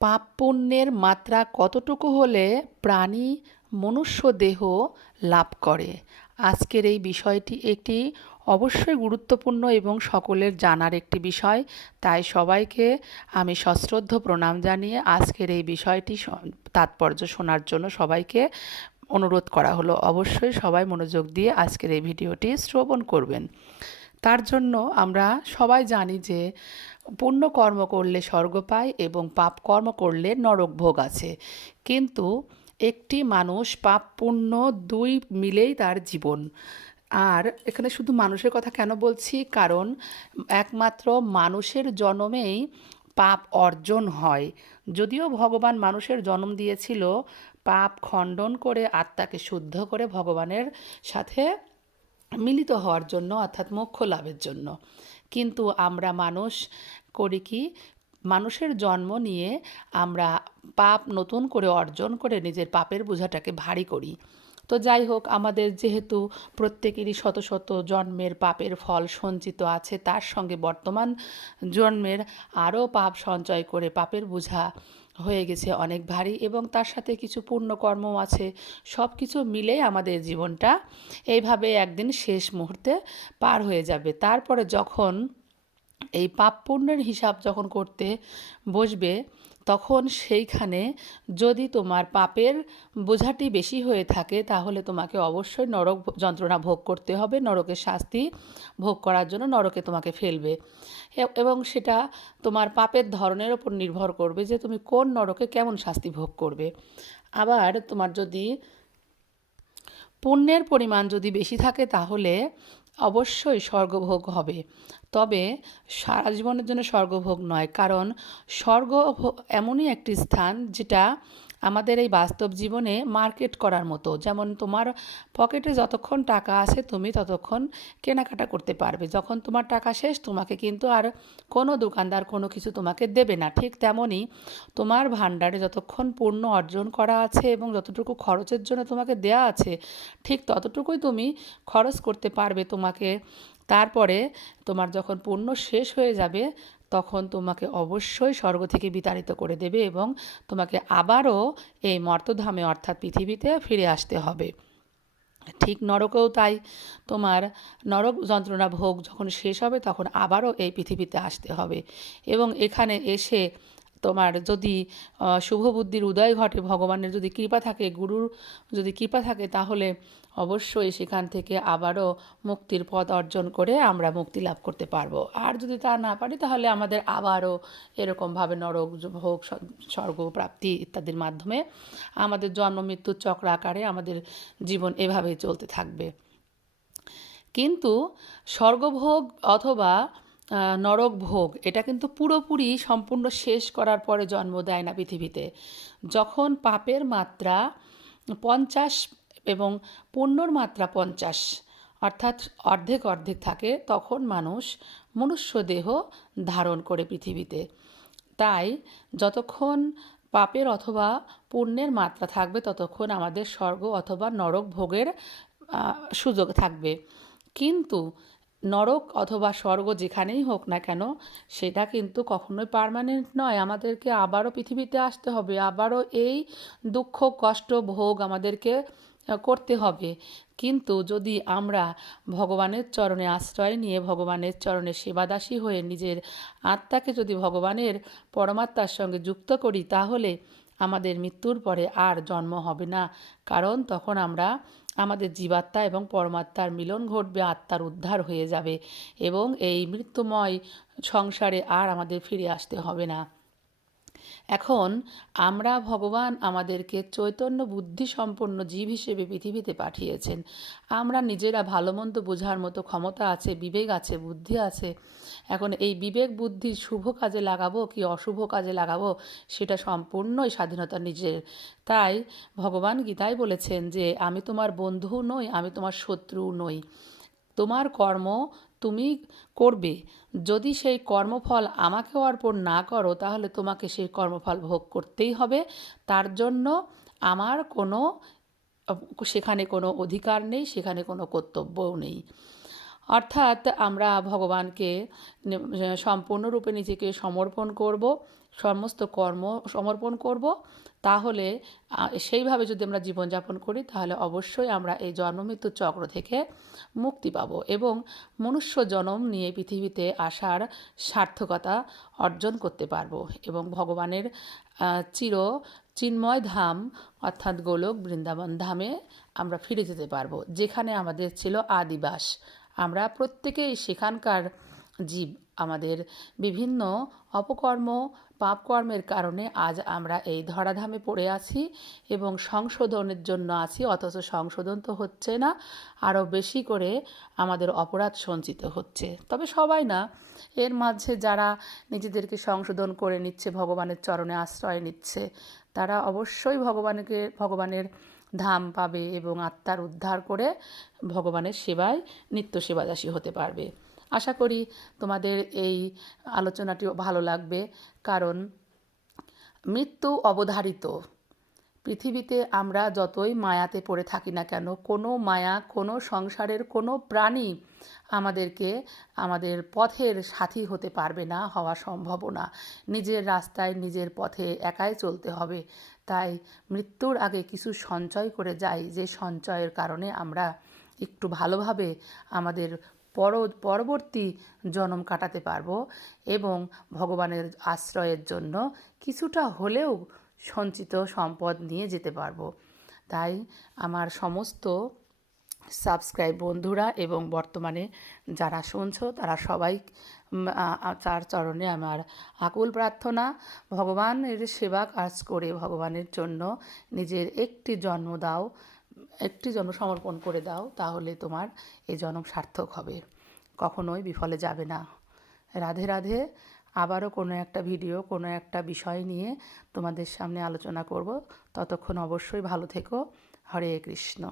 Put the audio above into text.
পাপ পুণ্যের মাত্রা কতটুকু হলে প্রাণী মনুষ্য দেহ লাভ করে? আজকের এই বিষয়টি একটি অবশ্যই গুরুত্বপূর্ণ এবং সকলের জানার একটি বিষয়। তাই সবাইকে আমি সশ্রদ্ধ প্রণাম জানিয়ে আজকের এই বিষয়টি তাৎপর্য শোনার জন্য সবাইকে অনুরোধ করা হলো। অবশ্যই সবাই মনোযোগ দিয়ে আজকের এই ভিডিওটি শ্রবণ করবেন। তার জন্য আমরা সবাই জানি যে পুণ্য কর্ম করলে স্বর্গ পায় এবং পাপ কর্ম করলে নরক ভোগ আছে। কিন্তু একটি মানুষ পাপ পুণ্য দুই মিলেই তার জীবন। আর এখানে শুধু মানুষের কথা কেন বলছি, কারণ একমাত্র মানুষের জন্মেই পাপ অর্জন হয়। যদিও ভগবান মানুষের জন্ম দিয়েছিল পাপ খণ্ডন করে আত্মাকে শুদ্ধ করে ভগবানের সাথে মিলিত হওয়ার জন্য, অর্থাৎ মোক্ষ লাভের জন্য। কিন্তু আমরা মানুষ করি কি, মানুষের জন্ম নিয়ে আমরা পাপ নতুন করে অর্জন করে নিজের পাপের বোঝাটাকে ভারী করি। তো যাই হোক, আমাদের যেহেতু প্রত্যেকেরই শত শত জন্মের পাপের ফল সঞ্চিত আছে, তার সঙ্গে বর্তমান জন্মের আরও পাপ সঞ্চয় করে পাপের বোঝা হয়ে গেছে অনেক ভারী, এবং তার সাথে কিছু পুণ্যকর্মও আছে। সব কিছু মিলে আমাদের জীবনটা এইভাবে একদিন শেষ মুহূর্তে পার হয়ে যাবে। তারপরে যখন এই পাপ পুণ্যের হিসাব যখন করতে বসবে, তখন সেইখানে যদি তোমার পাপের বোঝাটি বেশি হয়ে থাকে, তাহলে তোমাকে অবশ্যই নরক যন্ত্রণা ভোগ করতে হবে। নরকের শাস্তি ভোগ করার জন্য নরকে তোমাকে ফেলবে, এবং সেটা তোমার পাপের ধরনের ওপর নির্ভর করবে যে তুমি কোন নরকে কেমন শাস্তি ভোগ করবে। আবার তোমার যদি পুণ্যের পরিমাণ যদি বেশি থাকে, তাহলে অবশ্যই স্বর্গভোগ হবে। তবে সারা জীবনের জন্য স্বর্গভোগ নয়, কারণ স্বর্গ এমনই একটি স্থান যেটা আমাদের এই বাস্তব জীবনে মার্কেট করার মতো। যেমন তোমার পকেটে যতক্ষণ টাকা আছে তুমি ততক্ষণ কেনাকাটা করতে পারবে, যখন তোমার টাকা শেষ তোমাকে কিন্তু আর কোনো দোকানদার কোনো কিছু তোমাকে দেবে না। ঠিক তেমনই তোমার ভাণ্ডারে যতক্ষণ পুণ্য অর্জন করা আছে এবং যতটুকু খরচের জন্য তোমাকে দেয়া আছে, ঠিক ততটুকুই তুমি খরচ করতে পারবে তোমাকে। তারপরে তোমার যখন পুণ্য শেষ হয়ে যাবে, তখন তোমাকে অবশ্যই স্বর্গ থেকে বিতাড়িত করে দেবে এবং তোমাকে আবারও এই মর্তধামে অর্থাৎ পৃথিবীতে ফিরে আসতে হবে। ঠিক নরকেও তাই, তোমার নরক যন্ত্রণা ভোগ যখন শেষ হবে তখন আবারও এই পৃথিবীতে আসতে হবে, এবং এখানে এসে তোমার যদি শুভ বুদ্ধির উদয় ঘটে, ভগবানের যদি কৃপা থাকে, গুরুর যদি কৃপা থাকে, তাহলে অবশ্যই সেখান থেকে আবারও মুক্তির পথ অর্জন করে আমরা মুক্তি লাভ করতে পারবো। আর যদি তা না পারি, তাহলে আমাদের আবারও এরকমভাবে নরক ভোগ, স্বর্গ প্রাপ্তি ইত্যাদির মাধ্যমে আমাদের জন্ম মৃত্যুর চক্র আকারে আমাদের জীবন এভাবেই চলতে থাকবে। কিন্তু স্বর্গভোগ অথবা নরক ভোগ এটা কিন্তু পুরোপুরি সম্পূর্ণ শেষ করার পরে জন্ম দেয় না পৃথিবীতে। যখন পাপের মাত্রা 50 এবং পুণ্যর মাত্রা 50, অর্থাৎ অর্ধেক অর্ধেক থাকে, তখন মানুষ মনুষ্য দেহ ধারণ করে পৃথিবীতে। তাই যতক্ষণ পাপের অথবা পুণ্যের মাত্রা থাকবে, ততক্ষণ আমাদের স্বর্গ অথবা নরক ভোগের সুযোগ থাকবে। কিন্তু নরক অথবা স্বর্গ যেখানেই হোক না কেন, সেটা কিন্তু কখনোই পার্মানেন্ট নয়। আমাদেরকে আবারও পৃথিবীতে আসতে হবে, আবারও এই দুঃখ কষ্ট ভোগ আমাদেরকে করতে হবে। কিন্তু যদি আমরা ভগবানের চরণে আশ্রয় নিয়ে ভগবানের চরণে সেবাদাসী হয়ে নিজের আত্মাকে যদি ভগবানের পরমাত্মার সঙ্গে যুক্ত করি, তাহলে আমাদের মৃত্যুর পরে আর জন্ম হবে না। কারণ তখন আমরা আমাদের জীবাত্মা এবং পরমাত্মার মিলন ঘটবে, আত্মার উদ্ধার হয়ে যাবে, এবং এই মৃত্যুময় সংসারে আর আমাদের ফিরে আসতে হবে না। এখন আমরা ভগবান আমাদেরকে চৈতন্য বুদ্ধি সম্পন্ন জীব হিসেবে পৃথিবীতে পাঠিয়েছেন। আমরা নিজেরা ভালো মন্দ বোঝার মতো ক্ষমতা আছে, বিবেক আছে, বুদ্ধি আছে। এখন এই বিবেক বুদ্ধি শুভ কাজে লাগাবো কি অশুভ কাজে লাগাবো, সেটা সম্পূর্ণই স্বাধীনতা নিজের। তাই ভগবান গীতায় বলেছেন যে আমি তোমার বন্ধু নই, আমি তোমার শত্রু নই। তোমার কর্ম তুমি করবে, যদি সেই কর্মফল আমাকে অর্পণ না করো, তাহলে তোমাকে সেই কর্মফল ভোগ করতেই হবে। তার জন্য আমার সেখানে কোনো অধিকার নেই, সেখানে কোনো কর্তব্যও নেই। অর্থাৎ আমরা ভগবানকে সম্পূর্ণরূপে নিজেকে সমর্পণ করব, সমস্ত কর্ম সমর্পণ করব। তাহলে সেইভাবে যদি আমরা জীবনযাপন করি তাহলে অবশ্যই আমরা এই জন্মমৃত্যুর চক্র থেকে মুক্তি পাব এবং মনুষ্য জন্ম নিয়ে পৃথিবীতে আসার সার্থকতা অর্জন করতে পারবো এবং ভগবানের চিন্ময় ধাম অর্থাৎ গোলক বৃন্দাবন ধামে আমরা ফিরে যেতে পারবো, যেখানে আমাদের ছিল আদিবাস। আমরা প্রত্যেকেই সেখানকার জীব। আমাদের বিভিন্ন অপকর্ম পাপকর্মের কারণে আজ আমরা এই ধরাধামে পড়ে আছি এবং সংশোধনের জন্য আছি, অথচ সংশোধন তো হচ্ছে না, আরও বেশি করে আমাদের অপরাধ সঞ্চিত হচ্ছে। তবে সবাই না, এর মাঝে যারা নিজেদেরকে সংশোধন করে নিচ্ছে, ভগবানের চরণে আশ্রয় নিচ্ছে, তারা অবশ্যই ভগবানের ধাম পাবে এবং আত্মার উদ্ধার করে ভগবানের সেবায় নিত্য সেবাদাসী হতে পারবে। আশা করি তোমাদের এই আলোচনাটিও ভালো লাগবে, কারণ মৃত্যু অবধারিত। পৃথিবীতে আমরা যতই মায়াতে পড়ে থাকি না কেন, কোনো মায়া, কোনো সংসারের কোনো প্রাণী আমাদেরকে আমাদের পথের সাথী হতে পারবে না, হওয়া সম্ভবও না। নিজের রাস্তায় নিজের পথে একাই চলতে হবে। তাই মৃত্যুর আগে কিছু সঞ্চয় করে যাই, যে সঞ্চয়ের কারণে আমরা একটু ভালোভাবে আমাদের পরবর্তী জন্ম কাটাতে পারবো এবং ভগবানের আশ্রয়ের জন্য কিছুটা হলেও সঞ্চিত সম্পদ নিয়ে যেতে পারবো। তাই আমার সমস্ত সাবস্ক্রাইব বন্ধুরা এবং বর্তমানে যারা শুনছো তারা সবাই তার চরণে আমার আকুল প্রার্থনা, ভগবানের সেবা কাজ করে ভগবানের জন্য নিজের একটি জন্ম দাও, একটি জন্ম সমর্পণ করে দাও, তাহলে তোমার এই জন্ম সার্থক হবে, কখনোই বিফলে যাবে না। রাধে রাধে। আবারও কোনো একটা ভিডিও, কোনো একটা বিষয় নিয়ে তোমাদের সামনে আলোচনা করব। ততক্ষণ অবশ্যই ভালো থেকো। হরে কৃষ্ণ।